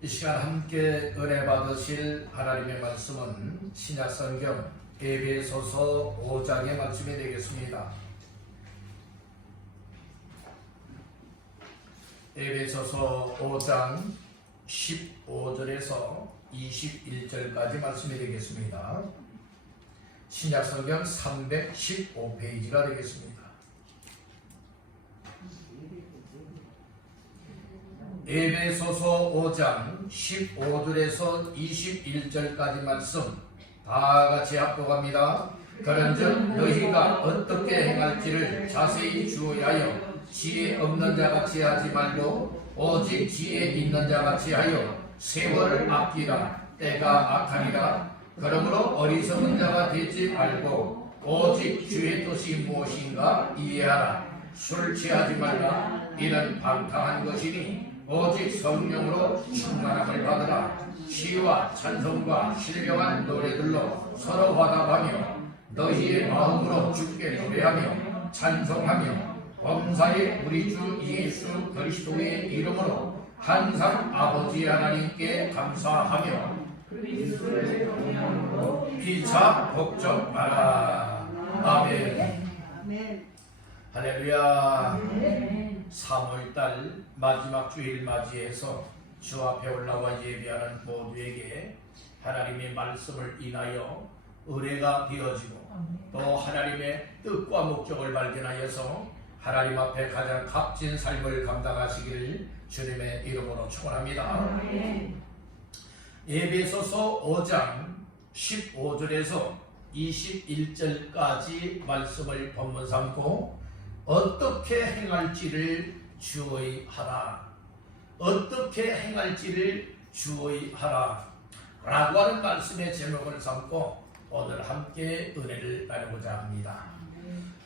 이 시간 함께 은혜 받으실 하나님의 말씀은 신약성경 에베소서 5장의 말씀이 되겠습니다. 에베소서 5장 15절에서 21절까지 말씀이 되겠습니다. 신약성경 315페이지가 되겠습니다. 에베소서 5장 15절에서 21절까지 말씀 다 같이 합독합니다. 그런즉 너희가 어떻게 행할지를 자세히 주의하여 지혜 없는 자같이 하지 말고 오직 지혜 있는 자같이 하여 세월을 아끼라. 때가 악하니라. 그러므로 어리석은 자가 되지 말고 오직 주의 뜻이 무엇인가 이해하라. 술 취하지 말라. 이는 방탕한 것이니 오직 성령으로 충만함을 받으라. 시와 찬송과 신령한 노래들로 서로 화답하며 너희의 마음으로 주께 노래하며 찬송하며 범사에 우리 주 예수 그리스도의 이름으로 항상 아버지 하나님께 감사하며 그리스도의 동향으로 피차 복종하라. 아멘. 할렐루야. 3월달 마지막 주일 맞이해서 주 앞에 올라와 예배하는 모두에게 하나님의 말씀을 인하여 은혜가 되어지고 또 하나님의 뜻과 목적을 발견하여서 하나님 앞에 가장 값진 삶을 감당하시기를 주님의 이름으로 축원합니다. 에베소서 5장 15절에서 21절까지 말씀을 본문 삼고 어떻게 행할지를 주의하라. 어떻게 행할지를 주의하라 라고 하는 말씀의 제목을 삼고 오늘 함께 은혜를 나누고자 합니다.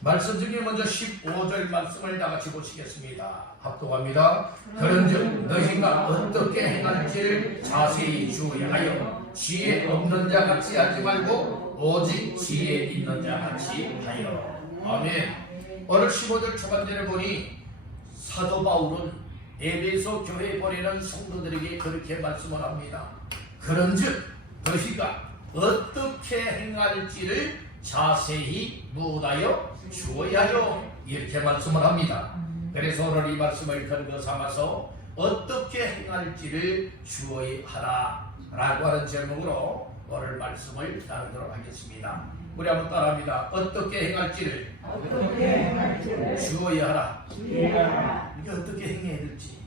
말씀 중에 먼저 15절 말씀을 다같이 보시겠습니다. 합독합니다. 그런즉 너희가 어떻게 행할지를 자세히 주의하여 지혜 없는 자같이 하지 말고 오직 지혜 있는 자같이 하여. 아멘. 오늘 15절 초반절에 보니 사도 바울은 에베소 교회에 보내는 성도들에게 그렇게 말씀을 합니다. 그런즉 너희가 어떻게 행할지를 자세히 무엇하여 주의하여 이렇게 말씀을 합니다. 그래서 오늘 이 말씀을 근거 삼아서 어떻게 행할지를 주의하라 라고 하는 제목으로 오늘 말씀을 나누도록 하겠습니다. 우리 한번 따라합니다. 어떻게 행할지를 주의하라. 이게 어떻게 행해야 될지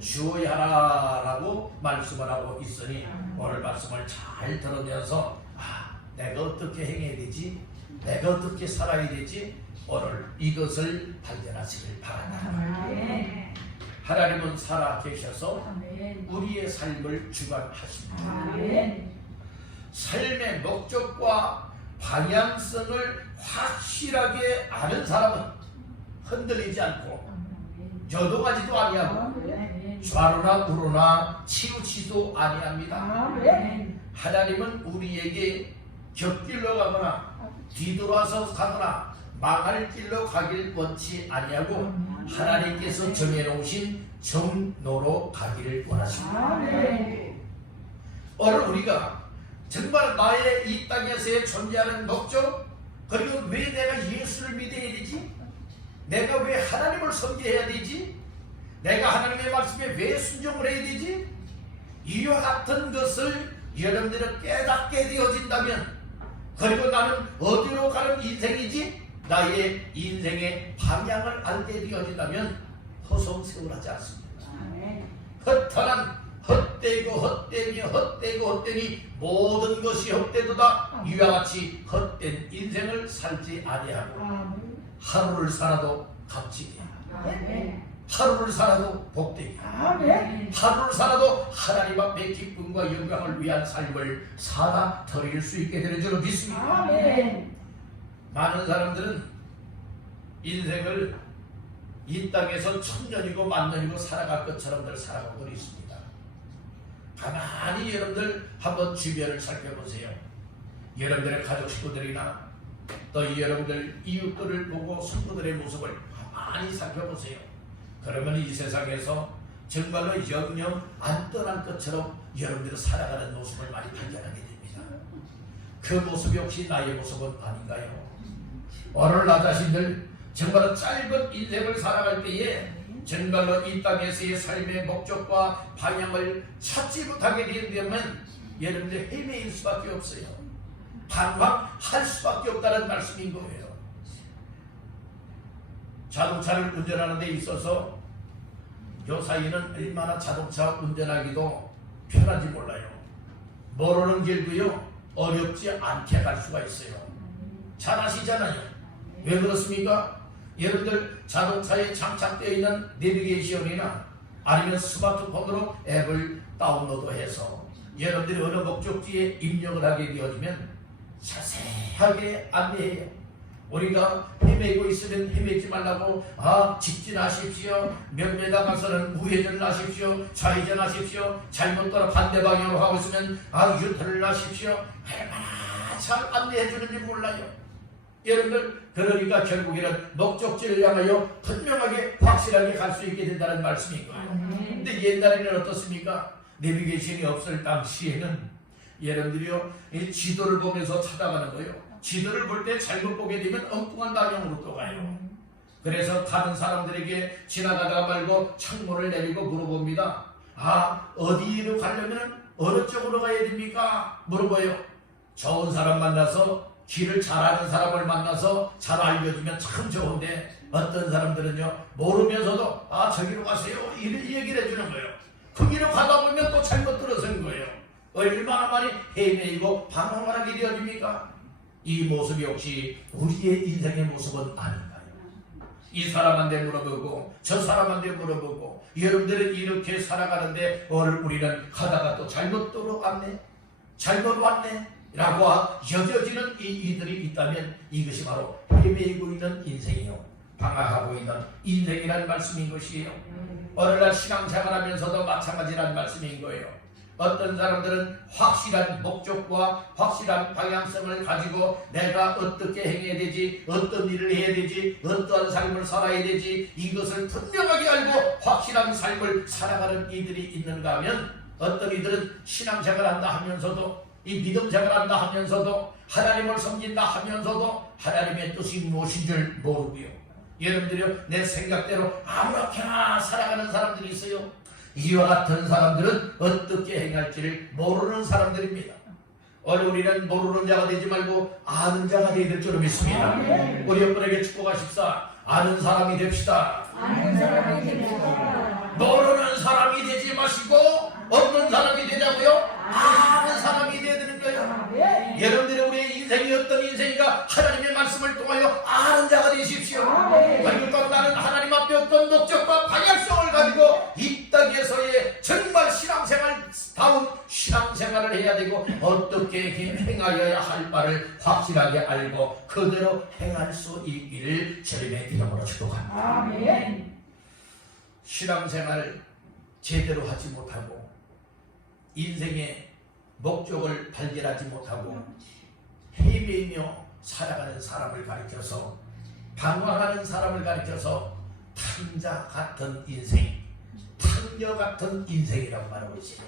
주의하라 라고 말씀을 하고 있으니 오늘 말씀을 잘 들으면서 내가 어떻게 행해야 되지? 내가 어떻게 살아야 되지? 오늘 이것을 발견하시길 바랍니다. 하나님은 살아 계셔서 우리의 삶을 주관하십니다. 삶의 목적과 방향성을 확실하게 아는 사람은 흔들리지 않고 여동하지도 아니하고 좌로나 우로나 치우치도 아니합니다. 하나님은 우리에게 곁길로 가거나 뒤돌아서 가거나 망할 길로 가길 원치 아니하고 하나님께서 정해놓으신 정로로 가기를 원하십니다. 오늘 우리가 정말 나의 이 땅에서의 존재하는 목적, 그리고 왜 내가 예수를 믿어야 되지? 내가 왜 하나님을 섬겨야 되지? 내가 하나님의 말씀에 왜 순종을 해야 되지? 이와 같은 것을 여러분들은 깨닫게 되어진다면, 그리고 나는 어디로 가는 인생이지? 나의 인생의 방향을 알게 되어진다면 허송세월하지 않습니다. 헛한한 헛되고 헛되며 헛되고 헛되니 모든 것이 헛되도다. 이와 같이 헛된 인생을 살지 아니하고 하루를 살아도 값지게, 하루를 살아도 복되게, 하루를 살아도 하나님 앞에 기쁨과 영광을 위한 삶을 살아 드릴 수 있게 되는 줄로 믿습니다. 많은 사람들은 인생을 이 땅에서 천년이고 만년이고 살아갈 것처럼들 살아가고 있습니다. 가만히 여러분들 한번 주변을 살펴보세요. 여러분들의 가족 식구들이나 또 여러분들 이웃들을 보고 성도들의 모습을 가만히 살펴보세요. 그러면 이 세상에서 정말로 영영 안 떠난 것처럼 여러분들이 살아가는 모습을 많이 발견하게 됩니다. 그 모습이 혹시 나의 모습은 아닌가요? 오늘 나 자신들 정말로 짧은 인생을 살아갈 때에 정말로 이 땅에서의 삶의 목적과 방향을 찾지 못하게 되면 여러분들 헤매일 수밖에 없어요. 방황할 수밖에 없다는 말씀인 거예요. 자동차를 운전하는 데 있어서 요사이는 얼마나 자동차 운전하기도 편한지 몰라요. 모르는 길도요 어렵지 않게 갈 수가 있어요. 잘 아시잖아요. 왜 그렇습니까? 여러분들 자동차에 장착되어 있는 내비게이션이나 아니면 스마트폰으로 앱을 다운로드해서 여러분들이 어느 목적지에 입력을 하게 되어지면 자세하게 안내해요. 우리가 헤매고 있으면 헤매지 말라고 직진하십시오, 몇 메다 가서는 우회전을 하십시오, 좌회전하십시오, 잘못 따라 반대 방향으로 가고 있으면 유턴을 하십시오. 얼마나 잘 안내해 주는지 몰라요. 여러분들 그러니까 결국에는 목적지를 향하여 분명하게 확실하게 갈 수 있게 된다는 말씀인 거예요. 근데 옛날에는 어떻습니까? 내비게이션이 없을 당시에는 여러분들이요 지도를 보면서 찾아가는 거예요. 지도를 볼 때 잘못 보게 되면 엉뚱한 방향으로 또 가요. 그래서 다른 사람들에게 지나가다가 말고 창문을 내리고 물어봅니다. 어디로 가려면 어느 쪽으로 가야 됩니까? 물어봐요. 좋은 사람 만나서 길을 잘 아는 사람을 만나서 잘 알려주면 참 좋은데 어떤 사람들은요 모르면서도 저기로 가세요 이 얘기를 해주는 거예요. 그 길로 가다 보면 또 잘못 들어선 거예요. 얼마나 많이 헤매이고 방황을 하게 되어집니까? 이 모습이 혹시 우리의 인생의 모습은 아닌가요? 이 사람한테 물어보고 저 사람한테 물어보고 여러분들은 이렇게 살아가는데 오늘 우리는 가다가 또 잘못 들어갔네, 잘못 왔네 라고 여겨지는 이들이 있다면 이것이 바로 헤매이고 있는 인생이요, 방황하고 있는 인생이라는 말씀인 것이에요. 오늘날 신앙생활하면서도 마찬가지라는 말씀인 거예요. 어떤 사람들은 확실한 목적과 확실한 방향성을 가지고 내가 어떻게 행해야 되지, 어떤 일을 해야 되지, 어떠한 삶을 살아야 되지, 이것을 분명하게 알고 확실한 삶을 살아가는 이들이 있는가 하면 어떤 이들은 신앙생활한다 하면서도 이 믿음생활한다 하면서도 하나님을 섬긴다 하면서도 하나님의 뜻이 무엇인 줄 모르고요. 여러분들이요 내 생각대로 아무렇게나 살아가는 사람들이 있어요. 이와 같은 사람들은 어떻게 행할지를 모르는 사람들입니다. 오늘 우리는 모르는 자가 되지 말고 아는 자가 되어야 될 줄 믿습니다. 우리 옆분에게 축복하십사. 아는 사람이 됩시다. 모르는 사람이 되지 마시고 없는 사람이 되자고요. 아는 사람이 되어야 되는 거예요. 여러분들이 우리의 인생이 어떤 인생인가 하나님의 말씀을 통하여 아는 자가 되십시오. 그리고 또 나는 하나님 앞에 어떤 목적과 방향성을 가지고 이 땅에서의 정말 신앙생활다운 신앙생활을 해야 되고 어떻게 행하여야 할 바를 확실하게 알고 그대로 행할 수 있기를 주님의 이름으로 축복합니다. 신앙생활을 제대로 하지 못하고 인생의 목적을 발견하지 못하고 헤매며 살아가는 사람을 가리켜서 방황하는 사람을 가리켜서 탕자 같은 인생, 탕녀 같은 인생이라고 말하고 있어요.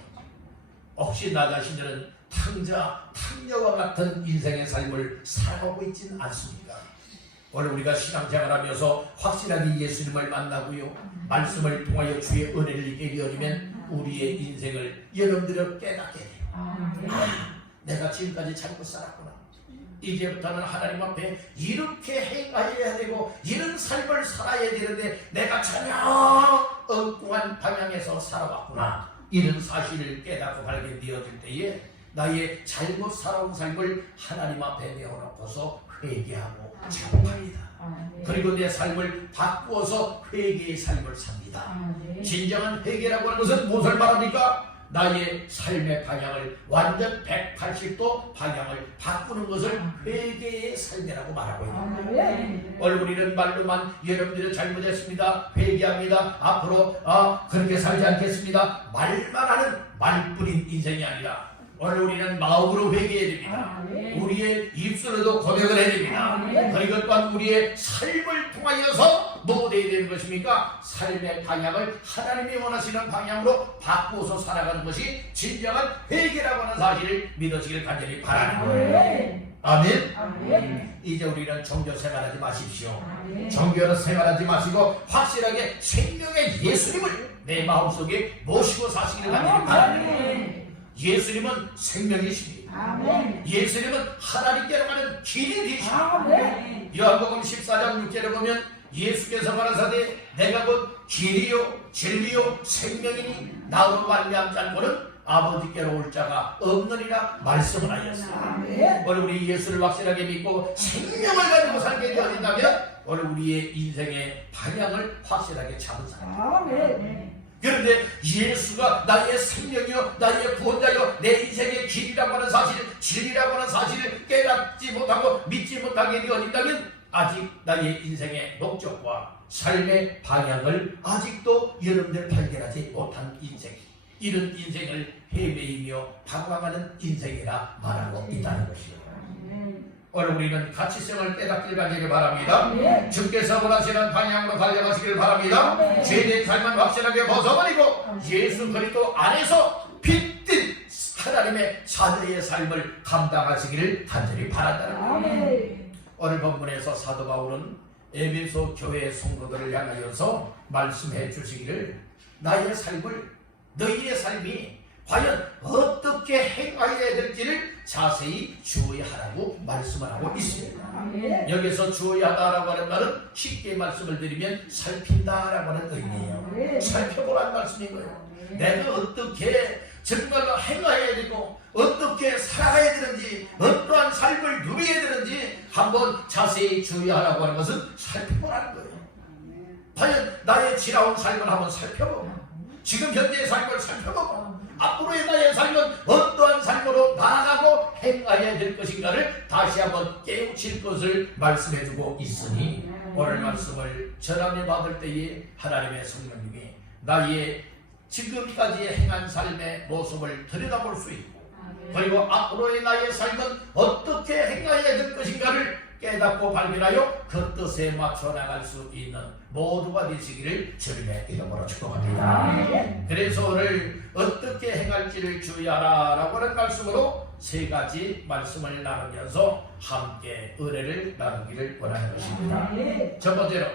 혹시 나 자신들은 탕자, 탕녀와 같은 인생의 삶을 살아가고 있지는 않습니까? 오늘 우리가 신앙생활하면서 확실하게 예수님을 만나고요 말씀을 통하여 주의 은혜를 입게 되어지면 우리의 인생을 여러분들이 깨닫게 돼요. 내가 지금까지 잘못 살았구나. 이제부터는 하나님 앞에 이렇게 행해야 되고 이런 삶을 살아야 되는데 내가 전혀 엉뚱한 방향에서 살아왔구나. 이런 사실을 깨닫고 발견되어질 때에 나의 잘못 살아온 삶을 하나님 앞에 내어놓고서 회개하고 자복합니다. 그리고 내 삶을 바꾸어서 회개의 삶을 삽니다. 진정한 회개라고 하는 것은 무엇을 말합니까? 나의 삶의 방향을 완전 180도 방향을 바꾸는 것을 회개의 삶이라고 말하고 있습니다. 오늘 우리는 말로만 여러분들이 잘못했습니다, 회개합니다, 앞으로 그렇게 살지 않겠습니다 말만 하는 말뿐인 인생이 아니라 오늘 우리는 마음으로 회개해야 됩니다. 우리의 입술로도 고백을 해야 됩니다. 그리고 또한 우리의 삶을 통하여서 뭐 돼야 되는 것입니까? 삶의 방향을 하나님이 원하시는 방향으로 바꾸어서 살아가는 것이 진정한 회개라고 하는 사실을 믿으시길 간절히 바라는 거예요. 아멘. 아멘. 이제 우리는 종교 생활하지 마십시오. 아멘. 종교로 생활하지 마시고 확실하게 생명의 예수님을 내 마음속에 모시고 사시기를 간절히 바랍니다. 아멘. 예수님은 생명이십니다. 아멘. 예수님은 하나님께로 가는 길이 되십니다. 아멘. 요한복음 14장 6절에 보면 예수께서 가라사대 내가 곧 길이요 진리요 생명이니 나로 말미암지 않고는 아버지께로 올 자가 없느니라 말씀을 하셨습니다. 아멘. 오늘 우리 예수를 확실하게 믿고 생명을 가지고 살게 되어진다면 오늘 우리의 인생의 방향을 확실하게 잡은 사람. 아멘. 그런데 예수가 나의 생명이요 나의 구원자요 내 인생의 길이라고 하는 사실, 진리라고 하는 사실을 깨닫지 못하고 믿지 못하게 되어진다면 아직 나의 인생의 목적과 삶의 방향을 아직도 여러분들 발견하지 못한 인생, 이런 인생을 헤매이며 방황하는 인생이라 말하고 있다는 것이요. 오늘 우리는 가치성을 깨닫길 간절히 바랍니다. 네. 주께서 원하시는 방향으로 달려가시길 바랍니다. 네. 죄된 삶은 확실하게 벗어버리고 예수 그리스도 안에서 빛든 하나님의 자녀의 삶을 감당하시기를 간절히 바란다는 거예요. 아멘. 오늘 본문에서 사도 바울은 에베소 교회 성도들을 향하여서 말씀해 주시기를 나의 삶을, 너희의 삶이 과연 어떻게 행하여야 될지를 자세히 주의하라고 말씀을 하고 있습니다. 아멘. 여기서 주의하다라고 하는 말은 쉽게 말씀을 드리면 살핀다라고 하는 의미예요. 살펴보라는 말씀인 거예요. 내가 어떻게 정말로 행하여야 되고 어떻게 살아가야 되는지 어떠한 삶을 누려야 되는지 한번 자세히 주의하라고 하는 것은 살펴보라는 거예요. 과연 나의 지나온 삶을 한번 살펴보고 지금 현재의 삶을 살펴보고 앞으로의 나의 삶은 어떠한 삶으로 나아가고 행하여야 될 것인가를 다시 한번 깨우칠 것을 말씀해주고 있으니 오늘 말씀을 전함을 받을 때에 하나님의 성령님이 나의 지금까지 행한 삶의 모습을 들여다볼 수 있고 그리고 앞으로의 나의 삶은 어떻게 행하여야 될 것인가를 깨닫고 발견하여 그 뜻에 맞춰 나갈 수 있는 모두가 되시기를 주님의 이름으로 축복합니다. 그래서 오늘 어떻게 행할지를 주의하라 라고 하는 말씀으로 세 가지 말씀을 나누면서 함께 은혜를 나누기를 원하는 것입니다. 첫 번째로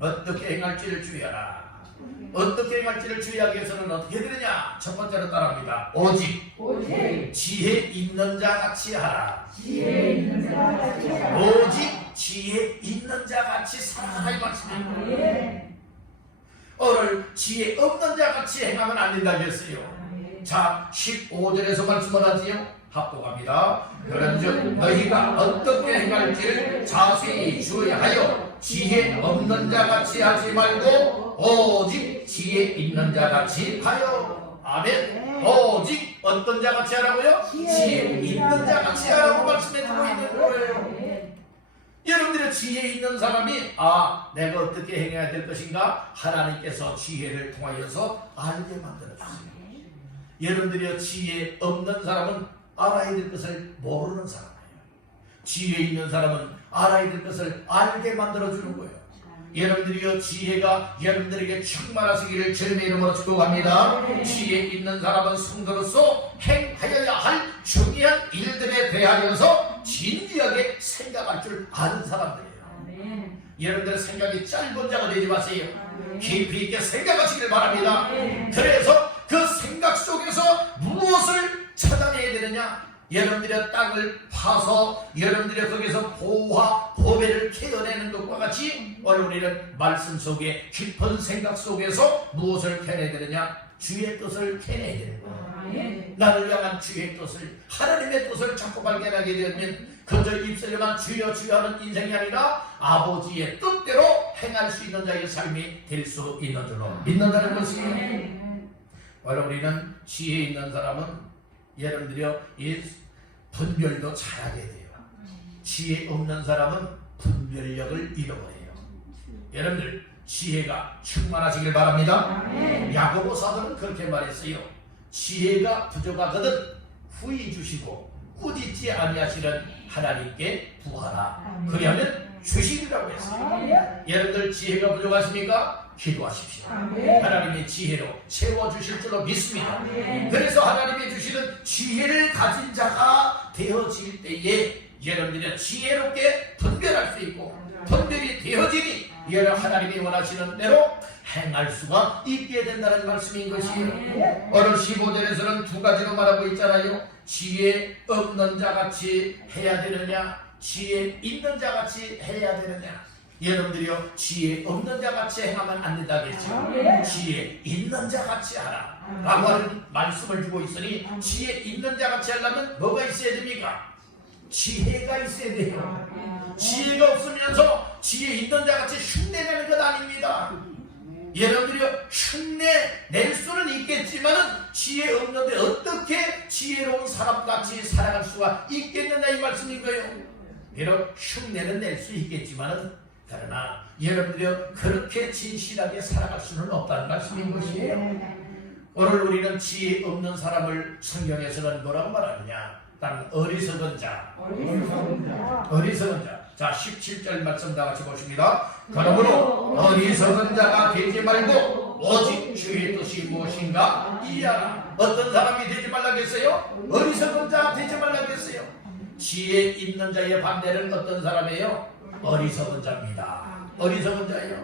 어떻게 행할지를 주의하라. 어떻게 행할지를 주의하기 위해서는 어떻게 되느냐? 첫 번째로 따라합니다. 오직 지혜 있는 자 같이 하라. 지혜 있는 자 같이 하라. 오직 지혜 있는 자 같이 살아라 이 말씀입니다. 오늘 지혜 없는 자 같이 행하면 안 된다고 했어요. 자 15절에서 말씀을 하지요. 합독합니다. 그런즉 너희가 어떻게 행할지를 자세히 주의하여 지혜 없는 자 같이 하지 말고 오직 지혜 있는 자 같이 하여. 아멘. 오직 어떤 자 같이 하라고요? 지혜 있는 자 같이 하라고 말씀해주고 있는 거예요. 여러분들의 지혜 있는 사람이 내가 어떻게 행해야 될 것인가 하나님께서 지혜를 통하여서 알게 만들어주세요. 여러분들의 지혜 없는 사람은 알아야 될 것을 모르는 사람이에요. 지혜 있는 사람은 알아야 될 것을 알게 만들어주는 거예요. 여러분들이여 지혜가 여러분들에게 충만하시기를 주님의 이름으로 축복합니다. 지혜 있는 사람은 성도로서 행하여야 할 중요한 일들에 대하여서 진지하게 생각할 줄 아는 사람들이에요. 여러분들 생각이 짧은 자가 되지 마세요. 깊이 있게 생각하시길 바랍니다. 그래서 그 생각 속에서 무엇을 찾아내야 되느냐? 여러분들의 땅을 파서 여러분들의 거기서 보호와 보배를 캐어내는 것과 같이 오늘 우리는 말씀 속에 깊은 생각 속에서 무엇을 캐내야 되느냐? 주의 뜻을 캐내야 되는 거예요. 나를 향한 주의 뜻을, 하나님의 뜻을 자꾸 발견하게 되면 그저 입술로만 주여 주여 하는 인생이 아니라 아버지의 뜻대로 행할 수 있는 자의 삶이 될 수 있는 줄로 믿는다는 것이에요. 오늘 우리는 지혜 있는 사람은 여러분들이요 이 분별도 잘하게 돼요. 지혜 없는 사람은 분별력을 잃어버려요. 여러분들 지혜가 충만하시길 바랍니다. 야고보 사도는 그렇게 말했어요. 지혜가 부족하거든 후히 주시고 꾸짖지 아니하시는 하나님께 구하라. 그리하면 주시리라고 했어요. 여러분들 지혜가 부족하십니까? 기도하십시오. 하나님의 지혜로 채워주실 줄로 믿습니다. 그래서 하나님이 주시는 지혜를 가진 자가 되어질 때에 여러분들이 지혜롭게 분별할 수 있고 분별이 되어지니 여러분 하나님이 원하시는 대로 행할 수가 있게 된다는 말씀인 것이에요. 오늘 15절에서는 두 가지로 말하고 있잖아요. 지혜 없는 자같이 해야 되느냐, 지혜 있는 자같이 해야 되느냐. 여러분들이요, 지혜 없는 자같이 행하면 안 된다고 했죠. 지혜 있는 자같이 하라 라고 하는 말씀을 주고 있으니 지혜 있는 자같이 하려면 뭐가 있어야 됩니까? 지혜가 있어야 돼요. 지혜가 없으면서 지혜 있는 자같이 흉내내는 것 아닙니다. 여러분들이 흉내 낼 수는 있겠지만 지혜 없는데 어떻게 지혜로운 사람같이 살아갈 수가 있겠느냐 이 말씀인 거예요. 비록 흉내는 낼 수 있겠지만 그러나 여러분들이 그렇게 진실하게 살아갈 수는 없다는 말씀인 것이에요. 오늘 우리는 지혜 없는 사람을 성경에서는 뭐라고 말하느냐? 단 어리석은 자. 어리석은 자. 자, 17절 말씀 다 같이 보십니다. 그러므로 어리석은 자가 되지 말고 오직 주의 뜻이 무엇인가 이해하라. 어떤 사람이 되지 말라겠어요? 어리석은 자 되지 말라겠어요. 지혜 있는 자의 반대는 어떤 사람이에요? 어리석은 자입니다. 어리석은 자예요.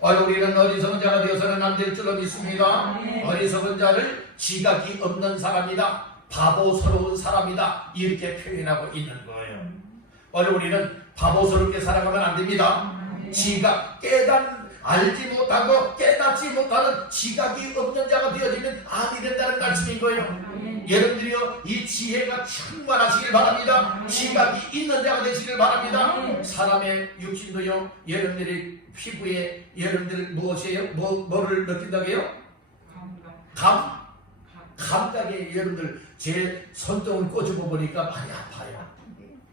우리는 어리석은 자가 되어서는 안 될 줄로 믿습니다. 어리석은 자를 지각이 없는 사람이다, 바보스러운 사람이다 이렇게 표현하고 있는 거예요. 우리는 바보스럽게 살아가면 안 됩니다. 지각, 알지 못하고 깨닫지 못하는 지각이 없는 자가 되어지면 아니 된다는 말씀인 거예요. 여러분들이요, 이 지혜가 충만하시길 바랍니다. 지각이 있는 자가 되시길 바랍니다. 사람의 육신도요, 여러분들이 피부에 여러분들 무엇이에요? 뭐를 느낀다고 해요? 감각에 여러분들 제 손등을 꼬집어 보니까 많이 아파요.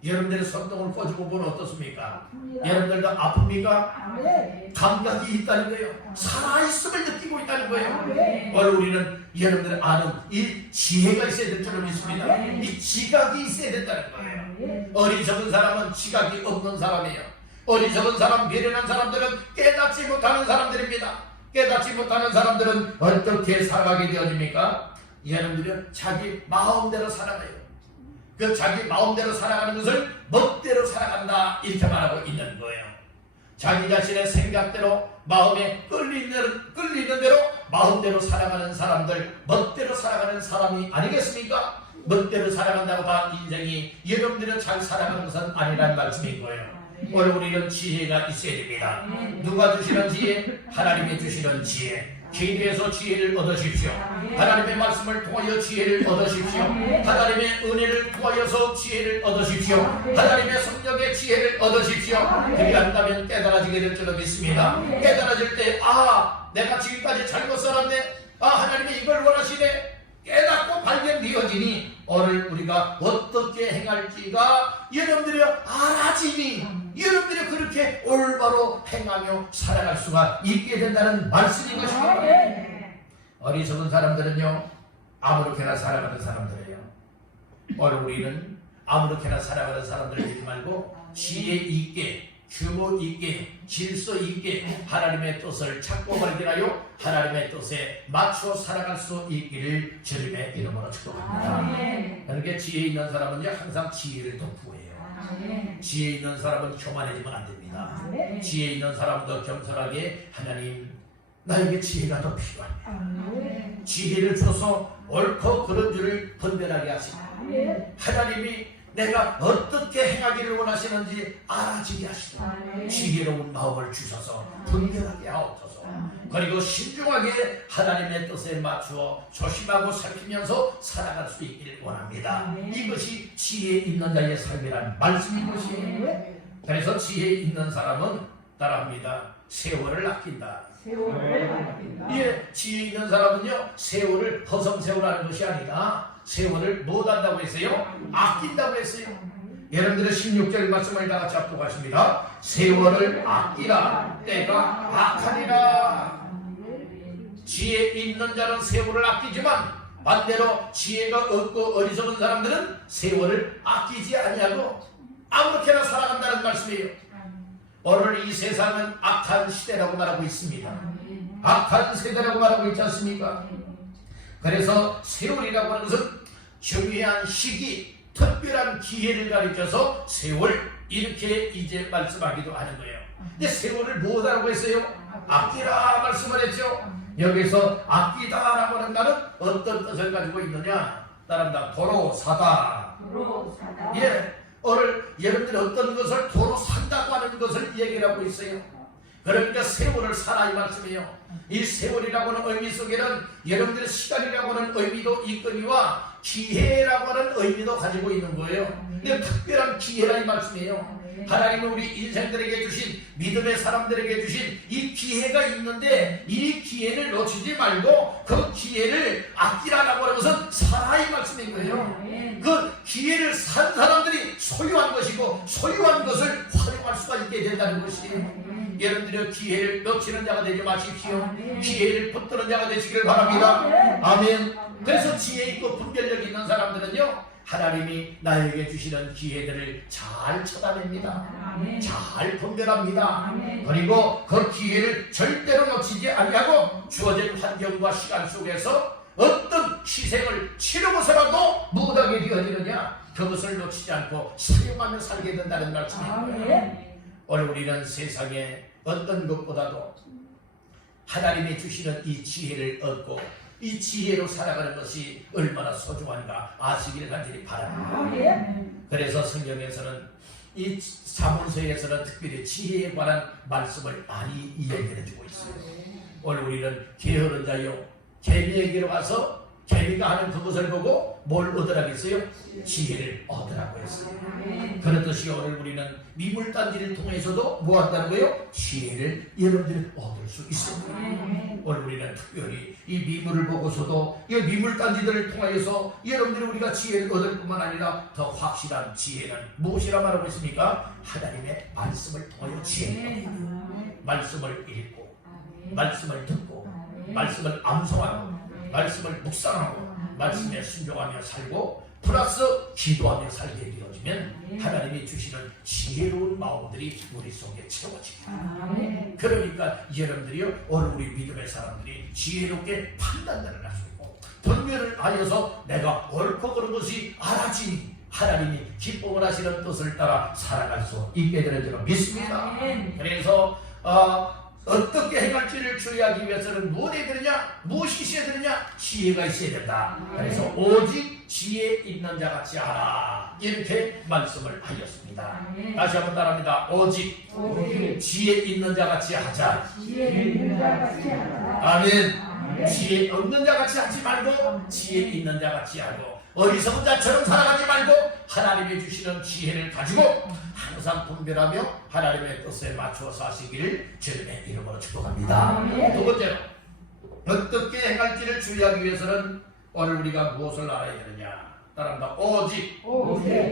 여러분들의 손등을 꼬집어 보면 어떻습니까? 여러분들도 아픕니까? 감각이 있다는 거예요. 살아있음을 느끼고 있다는 거예요. 오늘 우리는 여러분들 아는 이 지혜가 있어야 될 줄로 믿습니다. 이 지각이 있어야 된다는 거예요. 어리석은 사람은 지각이 없는 사람이에요. 어리석은 사람, 미련한 사람들은 깨닫지 못하는 사람들입니다. 깨닫지 못하는 사람들은 어떻게 살아가게 되어집니까? 여러분들은 자기 마음대로 살아가요. 그 자기 마음대로 살아가는 것을 멋대로 살아간다 이렇게 말하고 있는 거예요. 자기 자신의 생각대로 마음에 끌리는 대로 마음대로 살아가는 사람들, 멋대로 살아가는 사람이 아니겠습니까? 멋대로 살아간다고 다 인생이 여러분들은 잘 살아가는 것은 아니라는 말씀인 거예요. 오늘 우리는 지혜가 있어야 됩니다. 누가 주시는 지혜? 하나님이 주시는 지혜. 기도에서 지혜를 얻으십시오. 하나님의 말씀을 통하여 지혜를 얻으십시오. 하나님의 은혜를 통하여서 지혜를 얻으십시오. 하나님의 성령의 지혜를 얻으십시오. 그리한다면 깨달아지게 될 줄로 믿습니다. 깨달아질 때 내가 지금까지 잘못 살았네. 하나님이 이걸 원하시네. 깨닫고 발견되어지니 오늘 우리가 어떻게 행할지가 여러분들이 알아지니 여러분들이 그렇게 올바로 행하며 살아갈 수가 있게 된다는 말씀인 것입니다. 어리석은 사람들은요, 아무렇게나 살아가는 사람들이에요. 오늘 우리는 아무렇게나 살아가는 사람들 되지 말고 지혜 있게, 규모 있게, 질서 있게 하나님의 뜻을 찾고 발견하여 하나님의 뜻에 맞춰 살아갈 수 있기를 주님의 이름으로 축복합니다. 그러니까 지혜 있는 사람은요, 항상 지혜를 돋구해요. 지혜 있는 사람은 교만해지면 안 됩니다. 지혜 있는 사람도 겸손하게 하나님, 나에게 지혜가 더 필요하네. 지혜를 줘서 옳고 그른 줄을 분별하게 하시고 하나님이 내가 어떻게 행하기를 원하시는지 알아지게 하시고 지혜로운 마음을 주셔서 분별하게 하옵소서. 그리고 신중하게 하나님의 뜻에 맞추어 조심하고 살피면서 살아갈 수 있기를 원합니다. 이것이 지혜 있는 자의 삶이라는 말씀인 것이에요. 그래서 지혜 있는 사람은 따라합니다. 세월을 아낀다. 예, 지혜 있는 사람은요, 세월을 허송세월하는 것이 아니라 세월을 못 한다고 했어요? 아낀다고 했어요. 여러분들의 16절 말씀을 다 같이 합독하십니다. 세월을 아끼라, 때가 악하니라. 지혜 있는 자는 세월을 아끼지만 반대로 지혜가 없고 어리석은 사람들은 세월을 아끼지 아니하고 아무렇게나 살아간다는 말씀이에요. 오늘 이 세상은 악한 시대라고 말하고 있습니다. 악한 세대라고 말하고 있지 않습니까? 그래서 세월이라고 하는 것은 중요한 시기, 특별한 기회를 가리켜서 세월 이렇게 이제 말씀하기도 하는 거예요. 근데 세월을 무엇이라고 했어요? 아끼라 말씀을 했죠. 여기서 아끼다라고 하는 말은 어떤 뜻을 가지고 있느냐? 따릅니다. 도로 사다. 예, 오늘 여러분들이 어떤 것을 도로 산다고 하는 것을 얘기를 하고 있어요. 그러니까 세월을 사라 이 말씀이에요. 이 세월이라고 하는 의미 속에는 여러분들의 시간이라고 하는 의미도 있거니와 기회라고 하는 의미도 가지고 있는 거예요. 근데 특별한 기회라 이 말씀이에요. 하나님은 우리 인생들에게 주신, 믿음의 사람들에게 주신 이 기회가 있는데 이 기회를 놓치지 말고 그 기회를 아끼라라고 하는 것은 사라 이 말씀인 거예요. 그 기회를 산 사람들이 소유한 것이고 소유한 것을 활용할 수가 있게 된다는 것이에요. 여러분들이 기회를 놓치는 자가 되지 마십시오. 기회를 붙드는 자가 되시길 바랍니다. 아멘. 그래서 지혜 있고 분별력 있는 사람들은요, 하나님이 나에게 주시는 기회들을 잘 쳐다냅니다. 잘 분별합니다. 그리고 그 기회를 절대로 놓치지 아니하고 주어진 환경과 시간 속에서 어떤 희생을 치르고서라도 못하게 되어지느냐, 그것을 놓치지 않고 사용하며 살게 된다는 말씀입니다. 오늘 우리는 세상에 어떤 것보다도 하나님이 주시는 이 지혜를 얻고 이 지혜로 살아가는 것이 얼마나 소중한가 아시기를 간절히 바랍니다. 그래서 성경에서는 이 사문서에서는 특별히 지혜에 관한 말씀을 많이 이야기해 주고 있어요. 오늘 우리는 게으른 자요, 개미에게로 가서 개미가 하는 그것을 보고 뭘 얻으라겠어요? 지혜를 얻으라고 했어요. 그렇듯이 오늘 우리는 미물단지를 통해서도 뭐 한다는 거예요? 지혜를 여러분들이 얻을 수 있습니다. 오늘 우리는 특별히 이 미물을 보고서도 이 미물단지들을 통하여서 여러분들이 우리가 지혜를 얻을 뿐만 아니라 더 확실한 지혜는 무엇이라 말하고 있습니까? 하나님의 말씀을 통하여 지혜를 얻는 말씀을 읽고 말씀을 듣고 말씀을 암송하고 말씀을 묵상하고 말씀에 순종하며 살고 플러스 기도하며 살게 되어지면 하나님이 주시는 지혜로운 마음들이 우리 속에 채워집니다. 그러니까 여러분들이요, 오늘 우리 믿음의 사람들이 지혜롭게 판단을 할 수 있고 분별을 하여서 내가 옳고 그른 것이 알아지니 하나님이 기쁨을 하시는 뜻을 따라 살아갈 수 있게 되는 줄로 믿습니다. 그래서 어떻게 행할지를 주의하기 위해서는 무엇이 해야 되느냐? 무엇이 있어야 되느냐? 지혜가 있어야 된다. 그래서 오직 지혜 있는 자 같이 하라, 이렇게 말씀을 하셨습니다. 다시 한번 따라합니다. 오직 지혜 있는 자 같이 하자. 아멘. 지혜 없는 자 같이 하지 말고 지혜 있는 자 같이 하고 어리석은 자처럼 살아가지 말고 하나님이 주시는 지혜를 가지고 항상 분별하며 하나님의 뜻에 맞춰 사시기를 주님의 이름으로 축복합니다. 두 번째로, 어떻게 행할지를 주의하기 위해서는 오늘 우리가 무엇을 알아야 되느냐? 따라합니다. 오직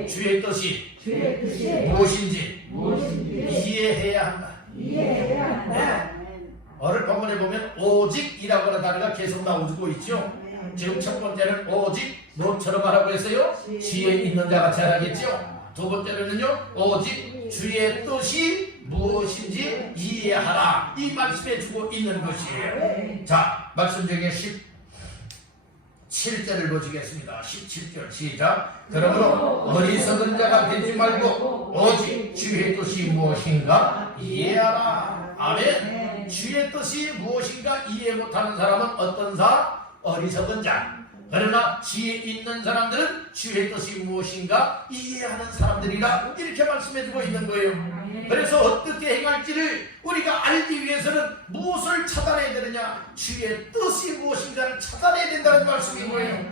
주의 뜻이 무엇인지 이해해야 한다. 네. 오늘 본문에 보면 오직이라고 하는 단어가 계속 나오고 있죠. 지금 첫 번째는 오직 너처럼 하라고 했어요. 지혜 있는 자 같이 하라겠죠. 두 번째는요, 오직 주의 뜻이 무엇인지 이해하라, 이 말씀해 주고 있는 것이에요. 자, 말씀 중에 17절을 보시겠습니다. 17절 시작. 그러므로 어리석은 자가 되지 말고 오직 주의 뜻이 무엇인가 이해하라. 아멘. 주의 뜻이 무엇인가 이해 못하는 사람은 어떤 사? 어리석은 자. 그러나 지혜 있는 사람들은 주의 뜻이 무엇인가 이해하는 사람들이라, 이렇게 말씀해주고 있는 거예요. 그래서 어떻게 행할지를 우리가 알기 위해서는 무엇을 찾아내야 되느냐? 주의 뜻이 무엇인가를 찾아내야 된다는 말씀인 거예요.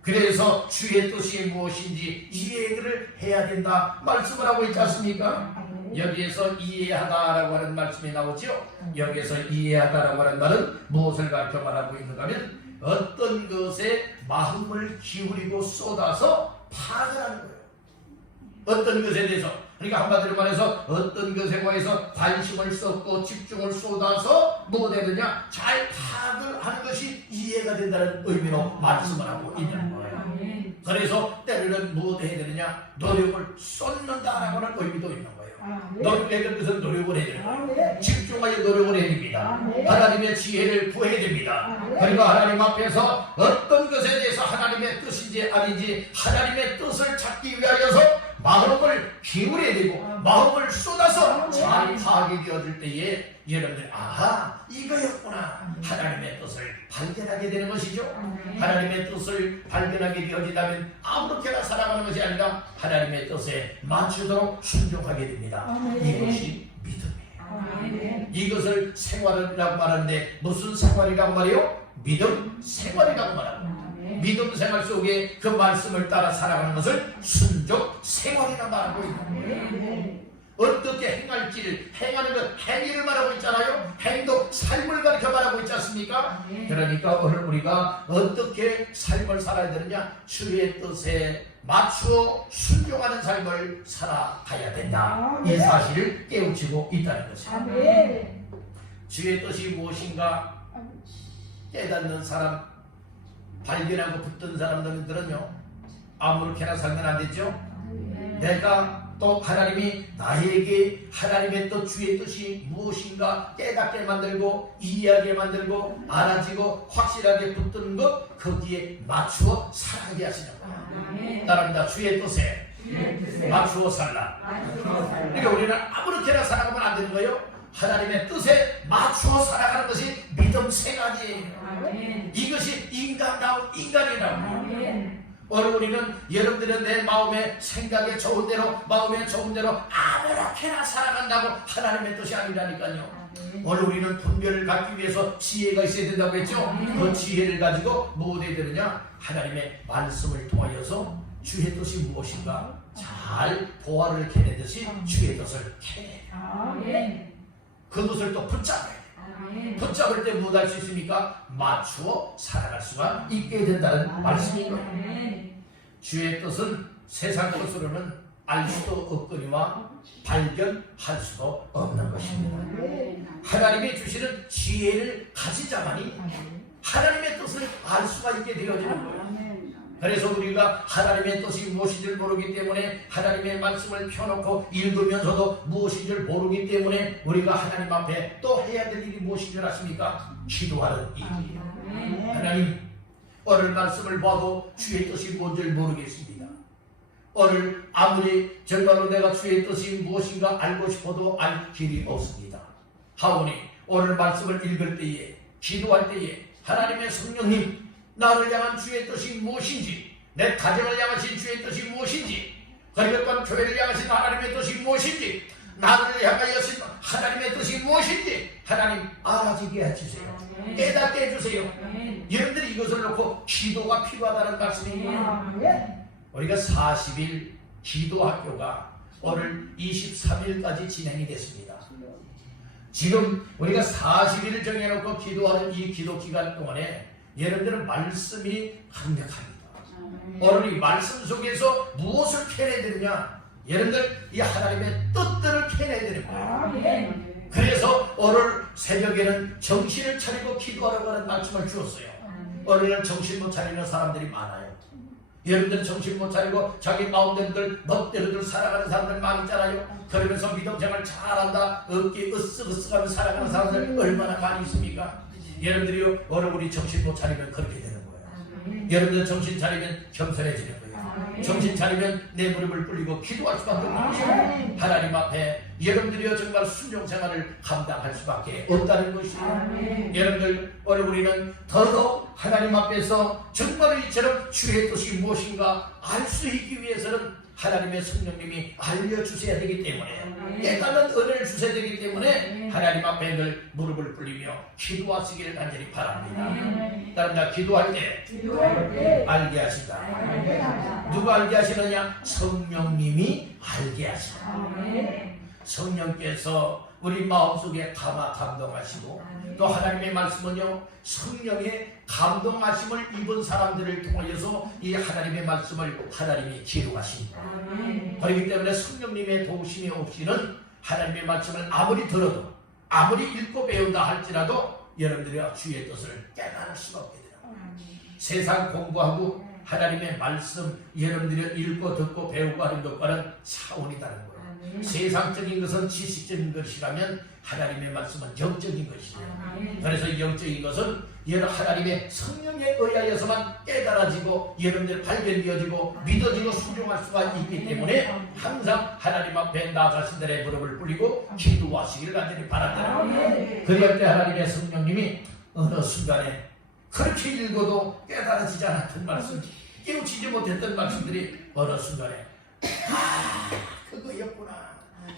그래서 주의 뜻이 무엇인지 이해를 해야 된다 말씀을 하고 있지 않습니까? 여기에서 이해하다라고 하는 말씀이 나오죠. 여기에서 이해하다라고 하는 말은 무엇을 가르쳐 말하고 있는가 하면 어떤 것에 마음을 기울이고 쏟아서 파악을 하는 거예요. 어떤 것에 대해서, 그러니까 한마디로 말해서 어떤 것에 관해서 관심을 쏟고 집중을 쏟아서 뭐 되느냐? 잘 파악을 하는 것이 이해가 된다는 의미로 말씀을 하고 있는 거예요. 그래서 때로는 무엇 해야 되느냐? 노력을 쏟는다라고 하는 의미도 있는 거예요. 내는 것은 노력을 해야 되는 거예요. 아멘. 집중하여 노력을 해야 됩니다. 아멘. 하나님의 지혜를 구해야 됩니다. 아멘. 그리고 하나님 앞에서 어떤 것에 대해서 하나님의 뜻인지 아닌지 하나님의 뜻을 찾기 위하여서 마음을 기울여야 되고 마음을 쏟아서 잘 파악이 되어질 때에 여러분들 아하 이거였구나 하나님의 뜻을 발견하게 되는 것이죠. 하나님의 뜻을 발견하게 되어진다면 아무렇게나 살아가는 것이 아니라 하나님의 뜻에 맞추도록 순종하게 됩니다. 이것이 믿음이에요. 이것을 생활이라고 말하는데 무슨 생활이라고 말해요? 믿음 생활이라고 말합니다. 믿음 생활 속에 그 말씀을 따라 살아가는 것을 순종 생활이라고 말하고 있습니다. 어떻게 행할지를 행하는 것 행위를 말하고 있잖아요. 행동 삶을 가르쳐 말하고 있지 않습니까? 그러니까 오늘 우리가 어떻게 삶을 살아야 되느냐 주의 뜻에 맞추어 순종하는 삶을 살아가야 된다. 이 사실을 깨우치고 있다는 것입니다. 주의 뜻이 무엇인가 깨닫는 사람 발견하고 붙든 사람들은요 아무렇게나 살면 안 되죠. 내가 또 하나님이 나에게 하나님의 뜻 주의 뜻이 무엇인가 깨닫게 만들고 이해하게 만들고 알아지고 확실하게 붙드는 것 거기에 맞추어 살아가게 하시는 거예요. 따릅니다. 주의 뜻에 맞추어 살라. 그러니까 우리는 아무렇게나 살아가면 안 되는 거예요. 하나님의 뜻에 맞추어 살아가는 것이 믿음 생활이에요. 이것이 인간다운 인간이라고. 오늘 우리는 여러분들은 내 마음의 생각에 좋은 대로 마음에 좋은 대로 아무렇게나 살아간다고 하나님의 뜻이 아니라니까요. 오늘 우리는 분별을 갖기 위해서 지혜가 있어야 된다고 했죠. 그 지혜를 가지고 뭐 해야 되느냐 하나님의 말씀을 통하여서 주의 뜻이 무엇인가 잘 보화를 캐내듯이 주의 뜻을 캐내요. 그것을 또 붙잡아야 돼요. 붙잡을 때 뭐 할 수 있습니까? 맞추어 살아갈 수가 있게 된다는 말씀인 거예요. 주의 뜻은 세상 것으로는 알 수도 없거니와 발견할 수도 없는 것입니다. 하나님이 주시는 지혜를 가지자마니 하나님의 뜻을 알 수가 있게 되어지는 거예요. 그래서 우리가 하나님의 뜻이 무엇인지를 모르기 때문에 하나님의 말씀을 펴놓고 읽으면서도 무엇인지를 모르기 때문에 우리가 하나님 앞에 또 해야 될 일이 무엇인지 아십니까? 기도하는 일이에요. 하나님 오늘 말씀을 봐도 주의 뜻이 뭔지를 모르겠습니다. 오늘 아무리 정말로 내가 주의 뜻이 무엇인가 알고 싶어도 알 길이 없습니다. 하오니 오늘 말씀을 읽을 때에 기도할 때에 하나님의 성령님 나를 향한 주의 뜻이 무엇인지 내 가정을 향하신 주의 뜻이 무엇인지 그리고 또한 교회를 향하신 하나님의 뜻이 무엇인지 나를 향하신 하나님의 뜻이 무엇인지 하나님 알아지게 해주세요. 깨닫게 해주세요. 여러분들이 이것을 놓고 기도가 필요하다는 말씀입니다. 우리가 40일 기도학교가 오늘 23일까지 진행이 됐습니다. 지금 우리가 40일을 정해놓고 기도하는 이 기도 기간 동안에 여러분들은 말씀이 강력합니다. 오늘 이 말씀 속에서 무엇을 캐내야 되느냐? 여러분들 이 하나님의 뜻들을 캐내야 되는 거예요. 그래서 오늘 새벽에는 정신을 차리고 기도하라고 하는 말씀을 주었어요. 오늘은 정신 못 차리는 사람들이 많아요. 여러분들 정신 못 차리고 자기 마음대로들 멋대로들 살아가는 사람들 많이 있잖아요. 그러면서 믿음 생활 잘한다 어깨 으쓱으쓱하면서 살아가는 사람들 얼마나 많이 있습니까? 여러분들이요 오늘 우리 정신 못 차리면 그렇게 되는 거예요. 여러분들 정신 차리면 겸손해지는 거예요. 정신 차리면 내 무릎을 꿇리고 기도할 수밖에 없는 것이에요. 하나님 앞에 여러분들이요 정말 순종 생활을 감당할 수밖에 없다는 것이에요. 여러분들 오늘 우리는 더더욱 하나님 앞에서 정말 이처럼 주의 뜻이 무엇인가 알 수 있기 위해서는 하나님의 성령님이 알려주셔야 되기 때문에 깨닫는 은혜를 주셔야 되기 때문에 하나님 앞에 늘 무릎을 꿇리며 기도하시기를 간절히 바랍니다. 따라 기도할 때 알게 하신다. 누가 알게 하시느냐? 성령님이 알게 하신다. 성령께서 우리 마음속에 감동하시고 또 하나님의 말씀은요 성령의 감동하심을 입은 사람들을 통하여서 이 하나님의 말씀을 하나님이 기록하십니다. 그렇기 때문에 성령님의 도우심이 없이는 하나님의 말씀을 아무리 들어도 아무리 읽고 배운다 할지라도 여러분들이 주의 뜻을 깨달을 수가 없게 돼요. 세상 공부하고 하나님의 말씀 여러분들이 읽고 듣고 배우고 하는 것과는 차원이 다른 거예요. 세상적인 것은 지식적인 것이라면 하나님의 말씀은 영적인 것이에요. 그래서 영적인 것은 여러 하나님의 성령에 의하여서만 깨달아지고 여러분들 발견되어지고 믿어지고 순종할 수가 있기 때문에 항상 하나님 앞에 나 자신들의 무릎을 꿇리고 기도하시기를 간절히 바란다. 그럴 때 하나님의 성령님이 어느 순간에 그렇게 읽어도 깨달아지지 않았던 말씀, 깨우치지 못했던 말씀들이 어느 순간에 그거였구나.